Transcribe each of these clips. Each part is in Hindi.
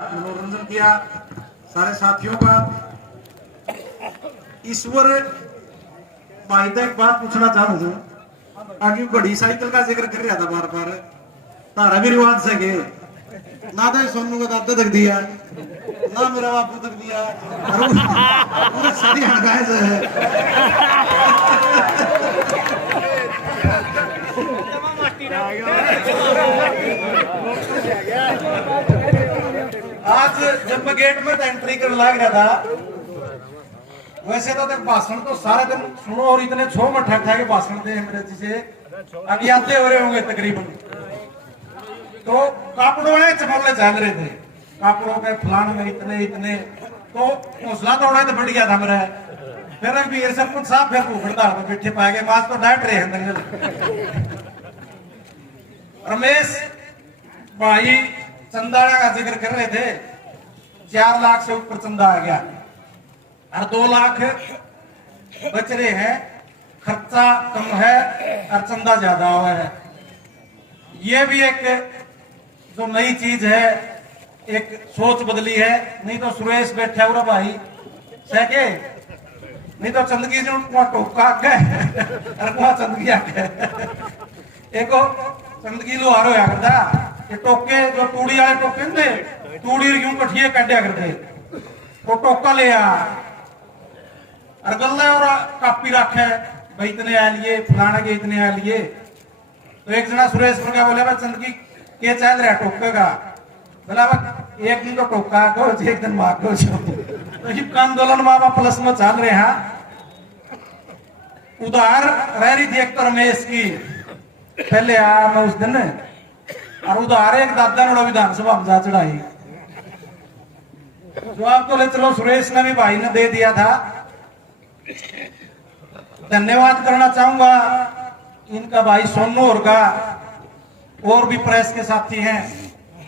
मनोरंजन किया सारे साथियों का। ईश्वर भाई तो एक बात पूछना चाहूँ, आगे बड़ी साइकिल का जिक्र कर रहा था बार बार, तारा भी रिवाज से गए ना तो सोनू का दादा तक दिया ना मेरा बापू तक दिया, पूरे सारी हड़काए से है। आज जब मैं गेट में एंट्री करने लग रहा था, वैसे तो तक भाषण तो सारे दिन सुनो और इतने छो में ठहर के भाषण दे मेरे जिसे अभी आते हो रहे होंगे तकरीबन। तो कापड़ों ने चमकले चल रहे थे, कापड़ों के फलान में इतने इतने, तो हौसला तोड़ा तो बढ़ गया था मेरा। फिर वीर सरपंच साहब फिर उखड़ता बैठे पाए गए, मास तो डांट रहे हैं दंगल। रमेश भाई चंदाड़ा का जिक्र कर रहे थे, 4 लाख से ऊपर चंदा आ गया और 2 लाख बच रहे हैं, खर्चा कम है और चंदा ज्यादा हुआ है। ये भी एक जो नई चीज है, एक सोच बदली है। नहीं तो सुरेश बैठा हुआ भाई सके, नहीं तो चंदगी जो टोका गए और वहां चंदगी आ गए। एक चंदगी लो हारो होया करता, ये टोके जो तूड़ी वाले टोके थे, तूड़ी यूं कठिए काटिया करते, वो टोका ले आ और गल्ला और कापी रखे भाई इतने आ लिए फलाने के इतने आ लिए। तो एक जना सुरेश का बोले भाई चंदगी के चल रहा टोके का, बोला एक दिन तो टोका को एक दिन मार को। तो ये आंदोलन मामा प्लस में चल रहे हैं। उधार रह रही थी एक तो रमेश की, पहले आया मैं उस दिन और उधार एक दादा ने विधानसभा में जा चढ़ाई, जवाब तो ले चलो सुरेश ने भी भाई ने दे दिया था। धन्यवाद करना चाहूंगा इनका भाई सोनू और का, और भी प्रेस के साथी हैं,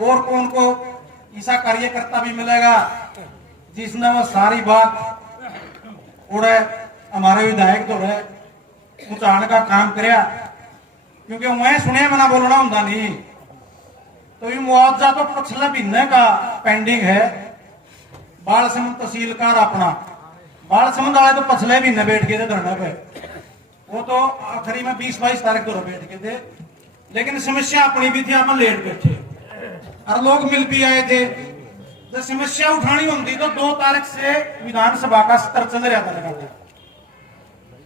और कौन को ऐसा कार्यकर्ता भी मिलेगा जिसने वो सारी बात उड़े हमारे विधायक तो रहे पहुंचाने का काम कराया, क्योंकि मैं सुने मना बोलना होता नहीं। तो ये मुआवजा तो पिछले महीने का पेंडिंग है। बालसमंद तहसीलकार अपना बालसमंद वाले तो पिछले महीने बैठ गए थे धरने पे, वो तो आखिरी में 20-22 तारीख को बैठ गए थे, लेकिन समस्या अपनी भी थी, अपन लेट बैठे और लोग मिल भी आए थे। जब समस्या उठानी होती तो 2 तारीख से विधानसभा का सत्र चल रहा था लगातार।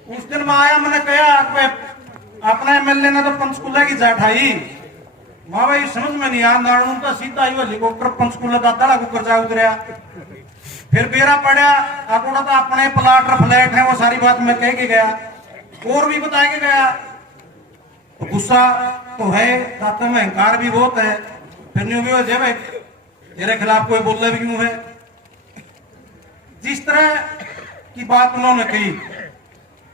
उस दिन मैं आया, मैंने कहा अपना एमएलए ने तो पंचकूला की जाठाई, माँ भाई समझ में नहीं आया, नारायण तो सीधा ही हेलीकॉप्टर पंचकूला का दड़ा को कर्जा उतरिया। फिर बेरा पड़ा अकोड़ा तो अपने प्लाट फ्लैट है, वो सारी बात मैं कह के गया और भी बता के गया। तो गुस्सा तो है, ताते में अहंकार भी बहुत है। फिर न्यू भी हो जाए भाई तेरे खिलाफ कोई बोल रहा भी क्यों है। जिस तरह की बात उन्होंने कही,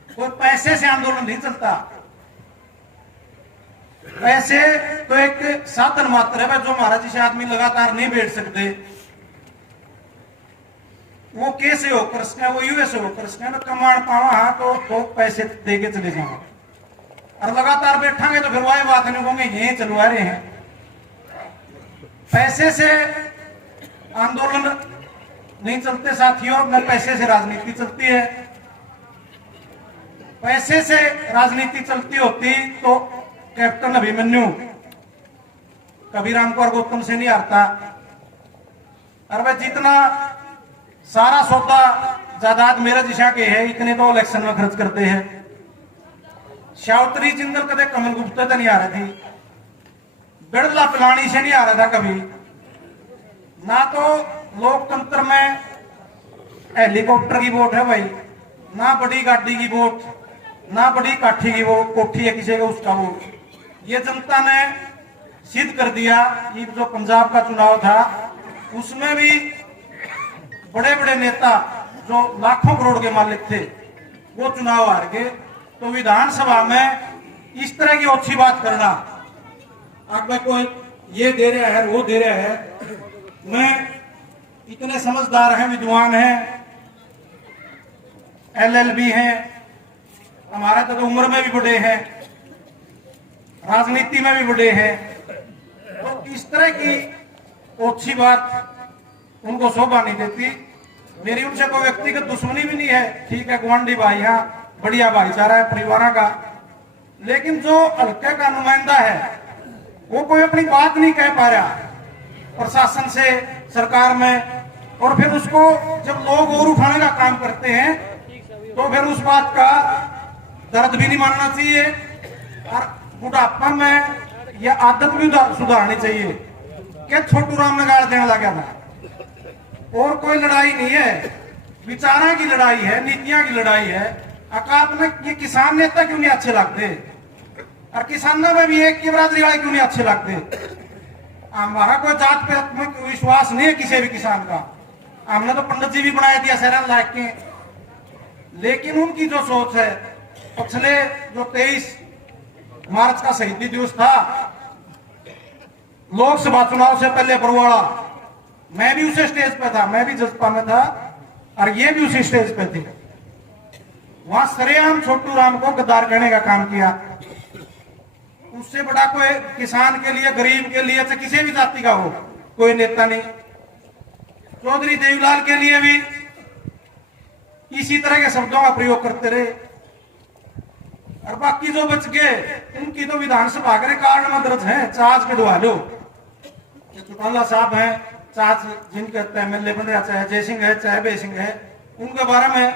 कोई पैसे से आंदोलन नहीं चलता, पैसे तो एक साधन मात्र है जो महाराज जिसे आदमी लगातार नहीं बैठ सकते, वो कैसे होकर सके, वो यूएस होकर सके, कमाण पावा हाँ तो पैसे दे के चले जाओ, और लगातार बैठांगे तो फिर वही बात नहीं होंगे यही चलवा रहे हैं। पैसे से आंदोलन नहीं चलते साथियों, न पैसे से राजनीति चलती है। पैसे से राजनीति चलती होती तो कैप्टन अभिमन्यु कभी रामकुमार गौतम से नहीं हारता, और वह जितना सारा सौदा जायदाद मेरे दिशा के है इतने तो इलेक्शन में खर्च करते हैं। शावत्री जिंदल कदे कमल गुप्ता तो नहीं आ रही थी, बिड़ला पिलानी से नहीं आ रहा था कभी ना। तो लोकतंत्र में हेलीकॉप्टर की वोट है भाई, ना बड़ी गाड़ी की वोट, ना बड़ी काठी की वो कोठी है किसी का उसका वोट। ये जनता ने सिद्ध कर दिया। ये जो पंजाब का चुनाव था उसमें भी बड़े बड़े नेता जो लाखों करोड़ के मालिक थे वो चुनाव हार गए। तो विधानसभा में इस तरह की अच्छी बात करना, आप कोई ये दे रहा है वो दे रहा है, मैं इतने समझदार हैं, विद्वान हैं, एलएलबी हैं, हमारे तो उम्र में भी बड़े हैं, राजनीति में भी बड़े हैं, तो इस तरह की अच्छी बात उनको शोभा नहीं देती। मेरी उनसे कोई व्यक्तिगत दुश्मनी भी नहीं है, ठीक है, गुआंढी भाई यहाँ बढ़िया भाईचारा है परिवारों का। लेकिन जो हल्के का नुमाइंदा है वो कोई अपनी बात नहीं कह पा रहा प्रशासन से, सरकार में, और फिर उसको जब लोग और उठाने का काम करते हैं तो फिर उस बात का दर्द भी नहीं मानना चाहिए और बुढ़ापा में यह आदत भी सुधारनी चाहिए कि छोटू राम ने गाड़ देने लगा था। और कोई लड़ाई नहीं है, विचारों की लड़ाई है, नीतियां की लड़ाई है। अकाप में ये किसान नेता क्यों नहीं अच्छे लगते और किसानों में भी एक की बरादरी वाले क्यों नहीं अच्छे लगते। हमारा कोई जात पे विश्वास नहीं है किसी भी किसान का, हमने तो पंडित जी भी बनाया दिया शहर लायक के। लेकिन उनकी जो सोच है, पिछले जो 23 मार्च का शहीदी दिवस था, लोकसभा चुनाव से पहले बरवाड़ा, मैं भी उसी स्टेज पे था, मैं भी जसपा में था और ये भी उसी स्टेज पे थे। वहां सरेआम छोटू राम को गद्दार कहने का काम किया। उससे बड़ा कोई किसान के लिए, गरीब के लिए, चाहे किसी भी जाति का हो, कोई नेता नहीं। चौधरी देवीलाल के लिए भी इसी तरह के शब्दों का प्रयोग करते रहे। और बाकी जो बच गए उनकी तो विधानसभा के रिकॉर्ड में दर्ज है, चार्ज कटवा लो। चौटाला साहब हैं, चार्ज जिनके एमएलए बन रहा, चाहे जय सिंह है चाहे बे सिंह है, उनके बारे में।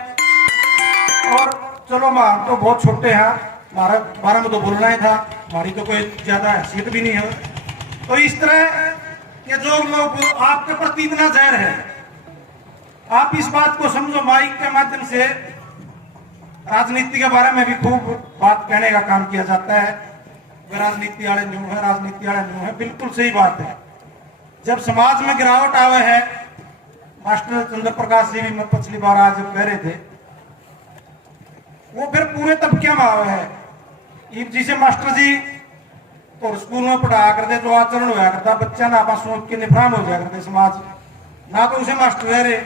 और चलो हम तो बहुत छोटे हैं, हमारे बारे में तो बोलना ही था, हमारी तो कोई ज्यादा हैसियत भी नहीं है। तो इस तरह के जो लोग आपके प्रति इतना जहर है, आप इस बात को समझो। माइक के माध्यम से राजनीति के बारे में भी खूब बात कहने का काम किया जाता है, राजनीति वाले न्यू है, राजनीति वाले न्यू है, बिल्कुल सही बात है। जब समाज में गिरावट आवे है, मास्टर चंद्र प्रकाश जी भी पिछली बार आज कह रहे थे, वो फिर पूरे तबके में आवे है। जिसे मास्टर जी और स्कूल में पढ़ाया करते, जो आचरण होया करता, बच्चा ना आपस सोच के निफराम हो जाया करते समाज, ना तो उसे मास्टर रह रहे,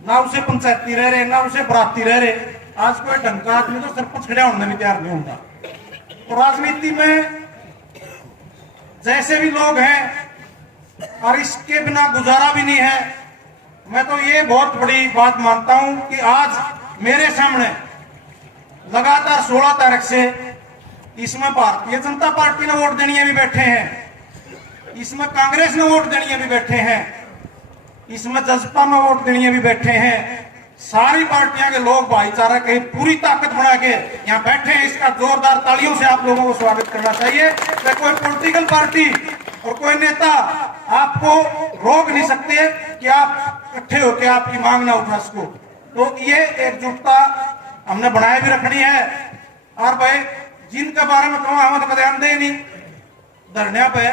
ना उसे पंचायती रह रहे, ना उसे बराती रह रहे। आज कोई ढंग का आदमी तो सरपंच खड़ा होने में तैयार नहीं होता। तो राजनीति में जैसे भी लोग हैं और इसके बिना गुजारा भी नहीं है। मैं तो ये बहुत बड़ी बात मानता हूं कि आज मेरे सामने लगातार 16 तारीख से इसमें भारतीय जनता पार्टी ने वोट देने भी बैठे हैं, इसमें कांग्रेस ने वोट देने भी बैठे हैं, इसमें जसपा में वोट देने भी बैठे हैं। सारी पार्टियां के लोग भाईचारा की पूरी ताकत बना के यहाँ बैठे हैं। इसका जोरदार तालियों से आप लोगों को स्वागत करना चाहिए। तो कोई पॉलिटिकल पार्टी और कोई नेता आपको रोक नहीं सकते कि आप इकट्ठे होकर आपकी मांग ना उठा सको। तो ये एकजुटता हमने बनाए भी रखनी है। और भाई जिनके बारे में कहूँ, हम तो ध्यान दे नहीं धरने पे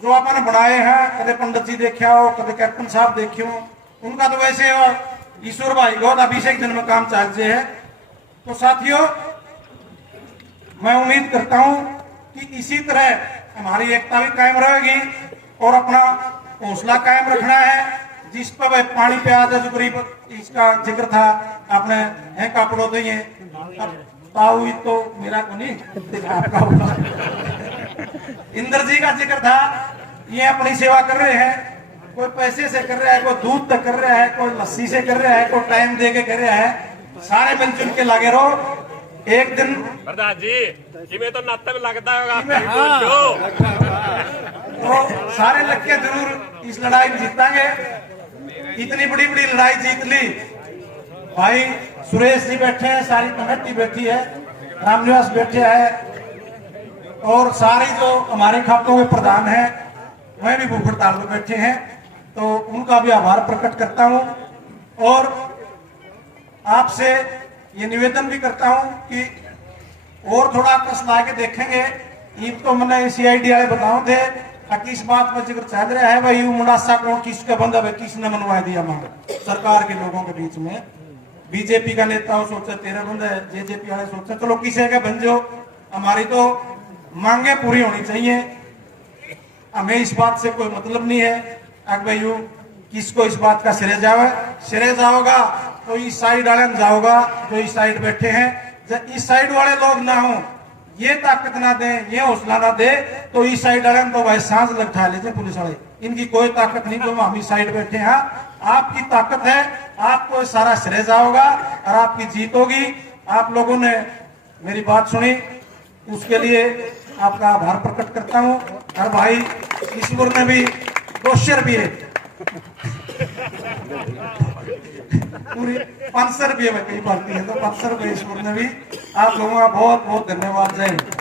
जो आपने बनाए हैं, कदे पंडित जी देखा हो, कदे कैप्टन साहब देखे हो, उनका तो वैसे और ईश्वर भाई बहुत अभिषेक दिन में काम चालते है। तो साथियों, मैं उम्मीद करता हूं कि इसी तरह हमारी एकता भी कायम रहेगी और अपना हौसला कायम रखना है। जिस पर वह पानी पे आता जो गरीब, इसका जिक्र था आपने, है कापड़ो तो ये ताऊ तो मेरा को नहीं आपका होगा। इंद्र जी का जिक्र था, ये अपनी सेवा कर रहे हैं, कोई पैसे से कर रहा है, कोई दूध तक कर रहा है, कोई लस्सी से कर रहा है, कोई टाइम दे के कर रहा है। सारे मिलजुल के लगे रहो, एक दिन प्रधान जी में तो नातक लगता होगा। तो सारे लग के जरूर इस लड़ाई में जीतांगे। इतनी बड़ी बड़ी लड़ाई जीत ली। भाई सुरेश जी बैठे हैं, सारी कमेटी बैठी है, रामनिवास बैठे हैं और सारी जो हमारे खातों के प्रधान हैं वह भी भूख हड़ताल में बैठे हैं। तो उनका भी आभार प्रकट करता हूं और आपसे ये निवेदन भी करता हूं कि और थोड़ा कस ला के देखेंगे। ईद तो मैंने CID वाले बताओ थे कि इस बात पर जिक्र चल रहा है भाई, मुनासा कौन किसका बंदा है, किसने मनवा दिया मांग सरकार के लोगों के बीच में। बीजेपी का नेता सोचे 13 बंदा है, JJP वाले सोचे चलो किसी का बन जाओ, हमारी तो मांगे पूरी होनी चाहिए। हमें इस बात से कोई मतलब नहीं है भाई किसको इस बात का सिरे जाओगा तो इस साइड वाले में जाओगा, जो इस साइड बैठे हैं। जब इस साइड वाले लोग ना हो, ये ताकत ना दे, ये हौसला ना दे, तो इस साइड वाले में तो भाई सांस लग लीजिए पुलिस वाले। इनकी कोई ताकत नहीं, जो हम ही साइड बैठे हैं। आपकी ताकत है, आपको सारा श्रेय जाओगा और आपकी जीत होगी। आप लोगों ने मेरी बात सुनी, उसके लिए आपका आभार प्रकट करता हूं। और भाई ईश्वर ने भी 2 शेर भी है, पूरी 500 रुपये में कई बात है, तो 500 रुपये ईश्वर ने भी। आप लोगों का बहुत बहुत धन्यवाद। जय हिंद।